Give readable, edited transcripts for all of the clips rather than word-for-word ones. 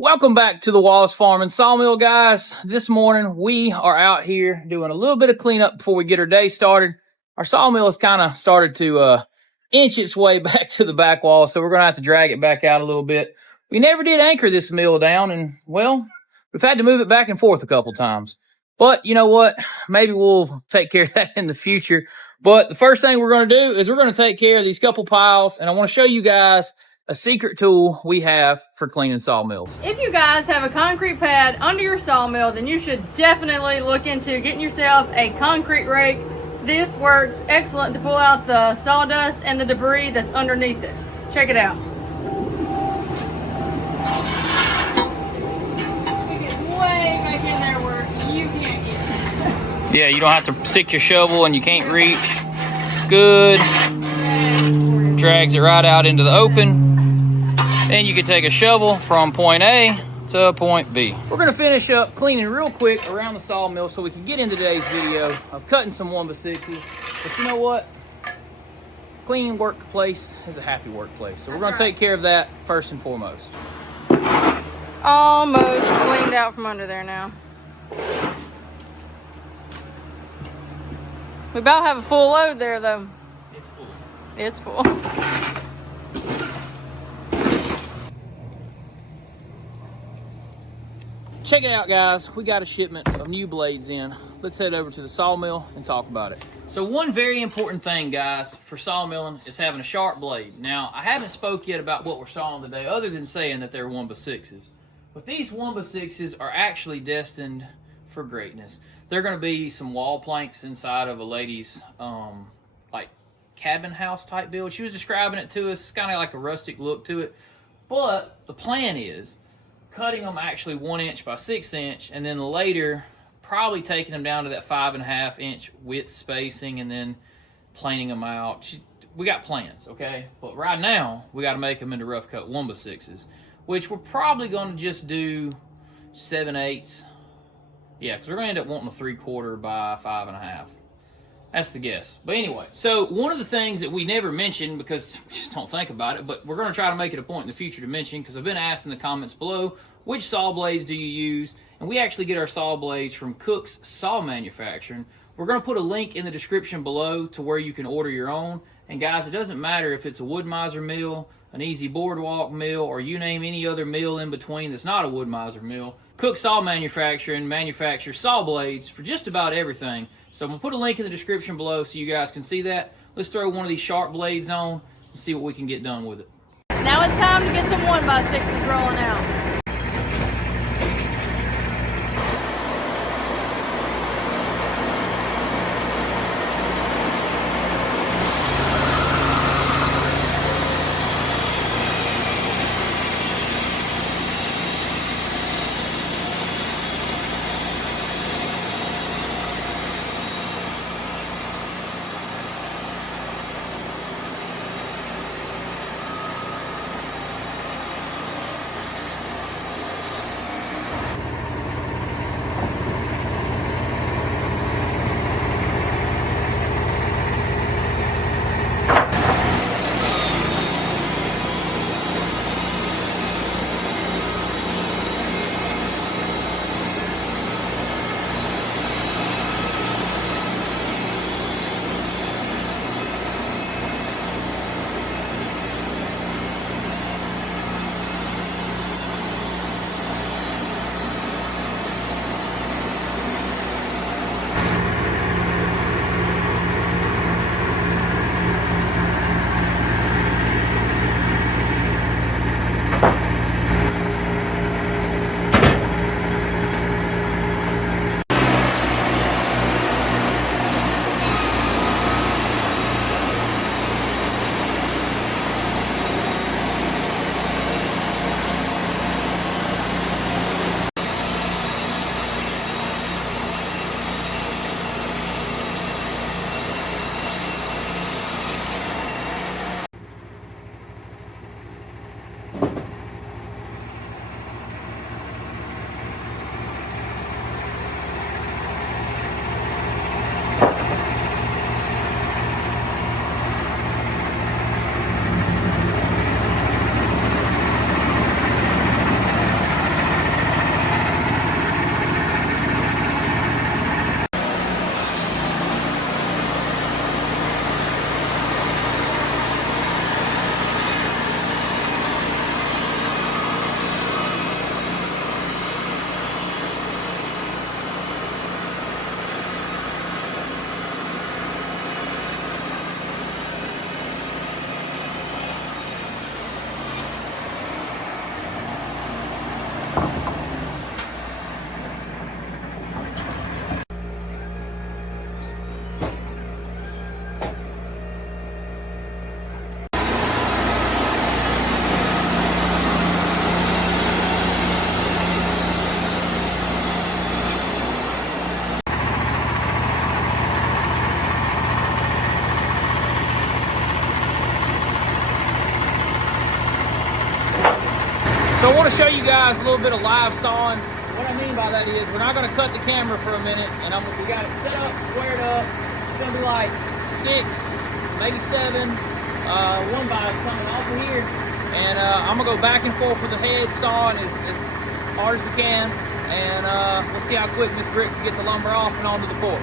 Welcome back to the Wallace Farm Sawmill, guys. This morning we are out here doing a little bit of cleanup before we get our day started. Our sawmill has kind of started to inch its way back to the back wall, so we're going to have to drag it back out a little bit. We never did anchor this mill down, and well, we've had to move it back and forth a couple times. But you know what? Maybe we'll take care of that in the future. But the first thing we're going to do is we're going to take care of these couple piles, and I want to show you guys a secret tool we have for cleaning sawmills. If you guys have a concrete pad under your sawmill, then you should definitely look into getting yourself a concrete rake. This works excellent to pull out the sawdust and the debris that's underneath it. Check it out. You get way back in there where you can't get. Yeah, you don't have to stick your shovel and you can't reach. Good. Drags it right out into the open. And you can take a shovel from point A to point B. We're gonna finish up cleaning real quick around the sawmill so we can get into today's video of cutting some 1x6s. But you know what? Clean workplace is a happy workplace. So we're gonna take care of that first and foremost. It's almost cleaned out from under there now. We about have a full load there though. It's full. It's full. Check it out, guys. We got a shipment of new blades in. Let's head over to the sawmill and talk about it. So one very important thing, guys, for sawmilling is having a sharp blade. Now, I haven't spoke yet about what we're sawing today other than saying that they're 1x6s. But these 1x6s are actually destined for greatness. They're going to be some wall planks inside of a lady's like cabin house type build. She was describing it to us. It's kind of like a rustic look to it. But the plan is cutting them actually 1 inch by 6 inch, and then later probably taking them down to that 5.5 inch width spacing and then planing them out. We got plans, okay? But right now we got to make them into rough cut 1x6s, which we're probably going to just do 7/8. Yeah, because we're going to end up wanting a 3/4 by 5.5. That's the guess. But anyway, so one of the things that we never mentioned because we just don't think about it, but we're going to try to make it a point in the future to mention because I've been asked in the comments below, which saw blades do you use? And we actually get our saw blades from Cook's Saw Manufacturing. We're going to put a link in the description below to where you can order your own. And guys, it doesn't matter if it's a Wood-Mizer mill, an Easy Boardwalk mill, or you name any other mill in between that's not a Wood-Mizer mill. Cook's Saw Manufacturing manufactures saw blades for just about everything. So I'm going to put a link in the description below so you guys can see that. Let's throw one of these sharp blades on and see what we can get done with it. Now it's time to get some 1x6s rolling out. want to show you guys a little bit of live sawing. What I mean by that is we're not going to cut the camera for a minute, and we got it set up, squared up. It's going to be like 6, maybe 7. One bite coming off of here, and I'm going to go back and forth with the head sawing as hard as we can, and we'll see how quick Miss Britt can get the lumber off and onto the fork.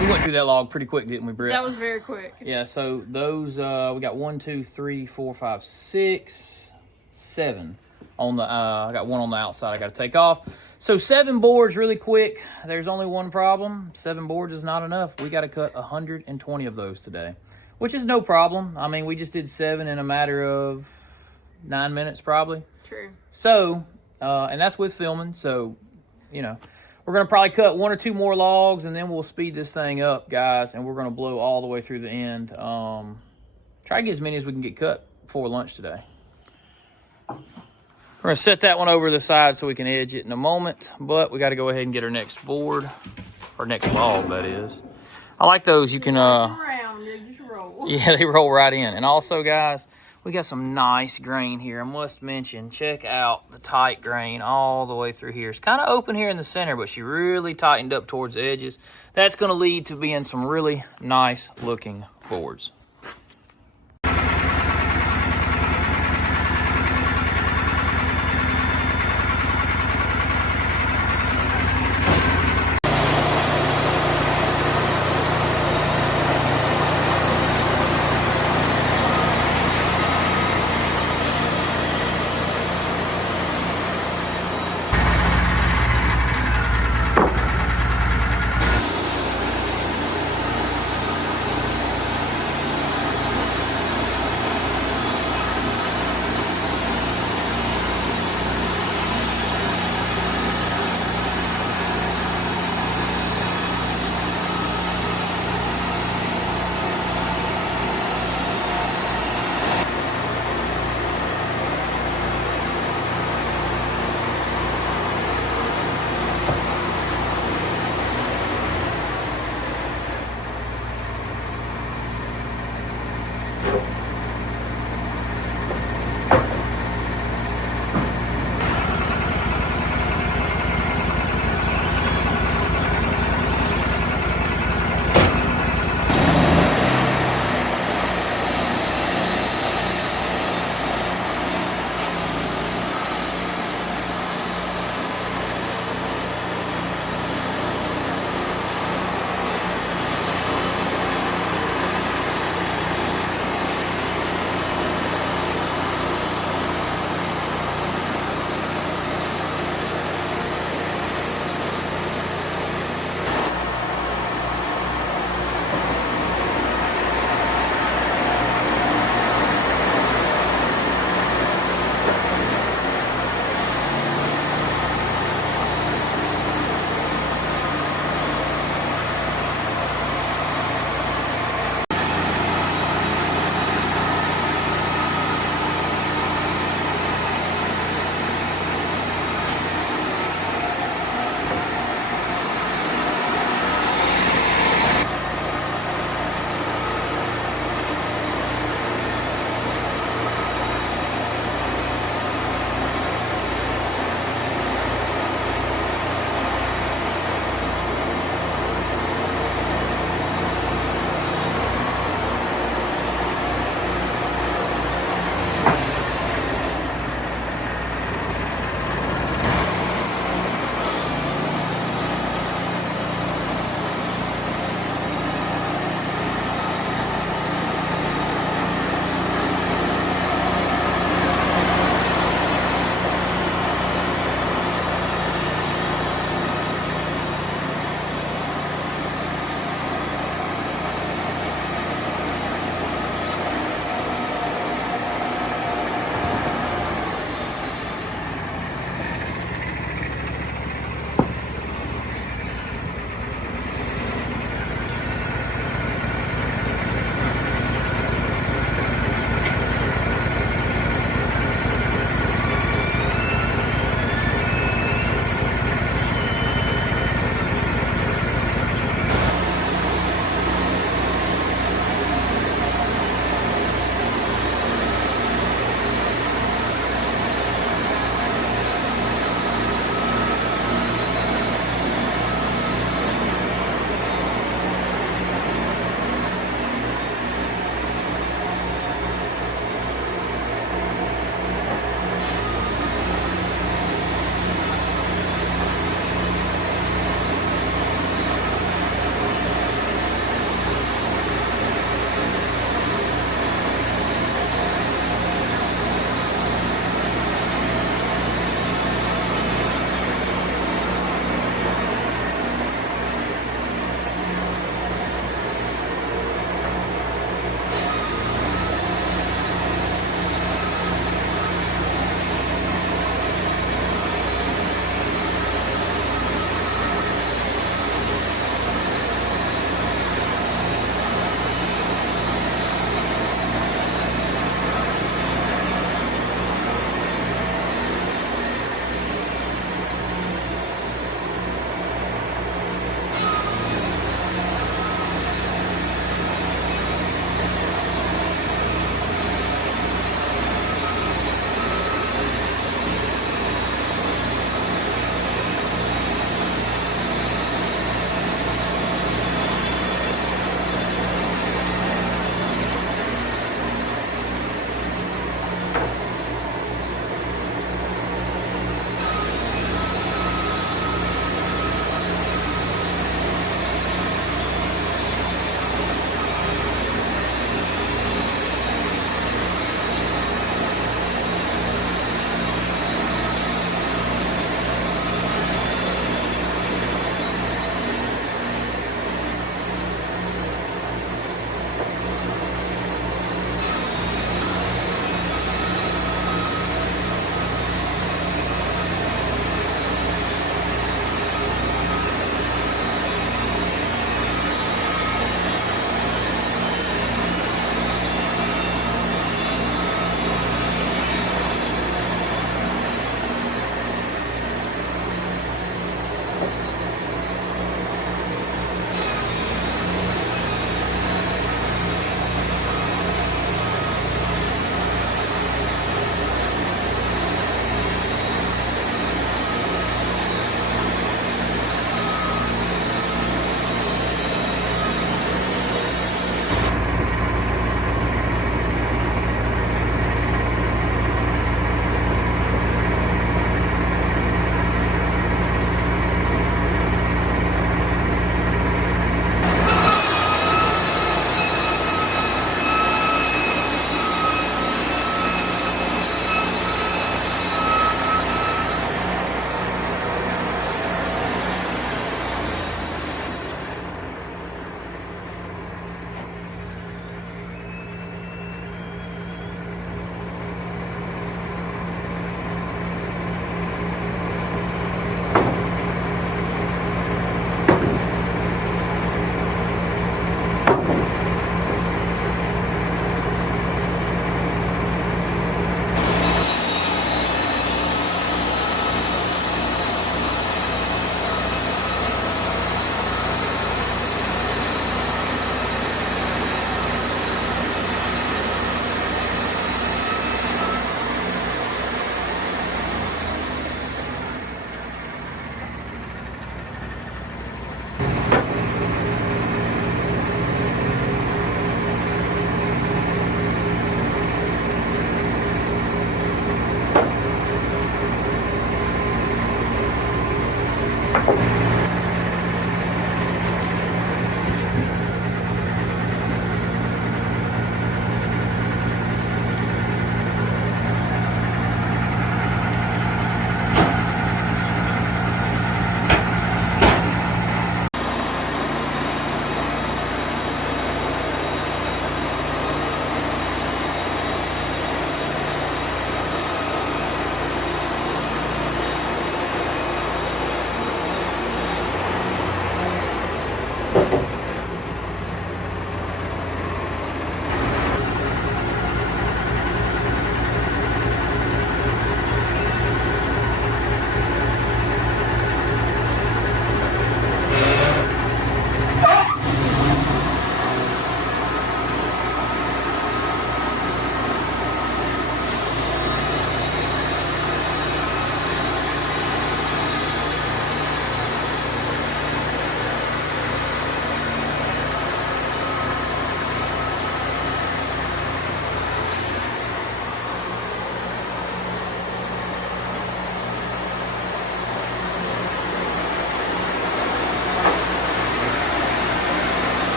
We went through that log pretty quick, didn't we, Britt? That was very quick. Yeah, so those, we got 1, 2, 3, 4, 5, 6, 7 on the, I got one on the outside I got to take off. So 7 boards really quick. There's only one problem. 7 boards is not enough. We got to cut 120 of those today, which is no problem. I mean, we just did 7 in a matter of 9 minutes probably. True. So, and that's with filming, so, you know. We're going to probably cut 1 or 2 more logs, and then we'll speed this thing up, guys, and we're going to blow all the way through the end. Try to get as many as we can get cut before lunch today. We're going to set that one over to the side so we can edge it in a moment, but we got to go ahead and get our next board, or next log, that is. I like those. You can, around, they just roll. Yeah, they roll right in. And also, guys, we got some nice grain here. I must mention, check out the tight grain all the way through here. It's kind of open here in the center, but she really tightened up towards the edges. That's going to lead to being some really nice looking boards.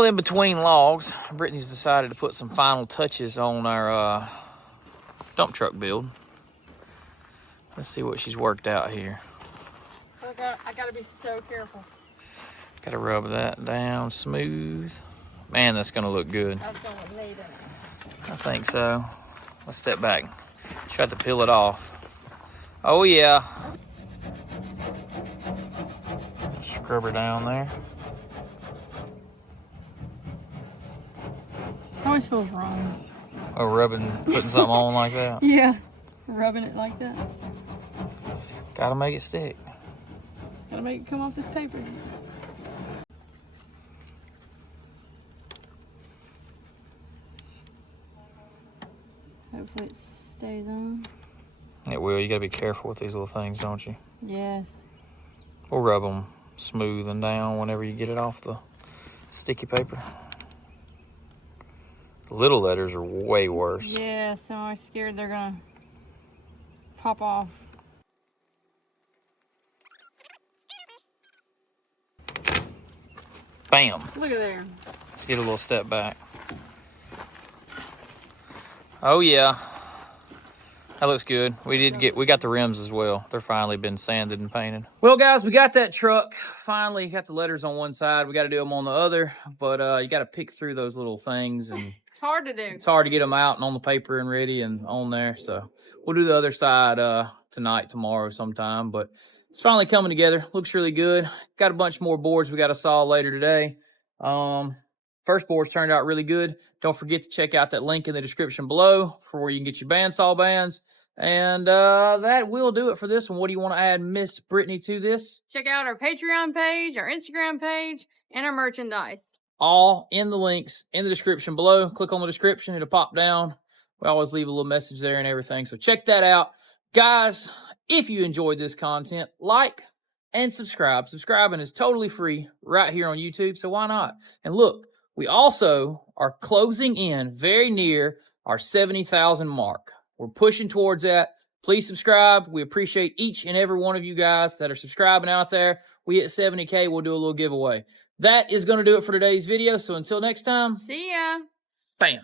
Well, in between logs, Brittany's decided to put some final touches on our dump truck build. Let's see what she's worked out here. I gotta be so careful. Gotta rub that down smooth. Man, that's gonna look good. That's gonna look neat, isn't it? I think so. Let's step back. Try to peel it off. Oh yeah. Scrub her down there. It always feels wrong. Oh, putting something on like that. Yeah, rubbing it like that. Gotta make it stick. Gotta make it come off this paper. Hopefully it stays on. It will. You gotta be careful with these little things, don't you? Yes. We'll rub them smooth and down whenever you get it off the sticky paper. The little letters are way worse. Yeah, so I'm scared they're gonna pop off. Bam. Look at there. Let's get a little step back. Oh yeah. That looks good. We got the rims as well. They're finally been sanded and painted. Well, guys, we got that truck. Finally got the letters on one side. We got to do them on the other, but you got to pick through those little things, and It's hard to do. it's hard to get them out and on the paper and ready and on there. So we'll do the other side tonight, tomorrow sometime, but it's finally coming together. Looks really good. Got a bunch more boards we got to saw later today. First boards turned out really good. Don't forget to check out that link in the description below for where you can get your bandsaw bands. And that will do it for this one. What do you want to add, Miss Brittany, to this? Check out our Patreon page, our Instagram page, and our merchandise. All in the links in the description below. Click on the description. It'll pop down. We always leave a little message there and everything. So check that out. Guys, if you enjoyed this content, like and subscribe. Subscribing is totally free right here on YouTube, so why not? And look, we also are closing in very near our 70,000 mark. We're pushing towards that. Please subscribe. We appreciate each and every one of you guys that are subscribing out there. We hit 70K, we'll do a little giveaway. That is going to do it for today's video. So until next time, See ya. bam.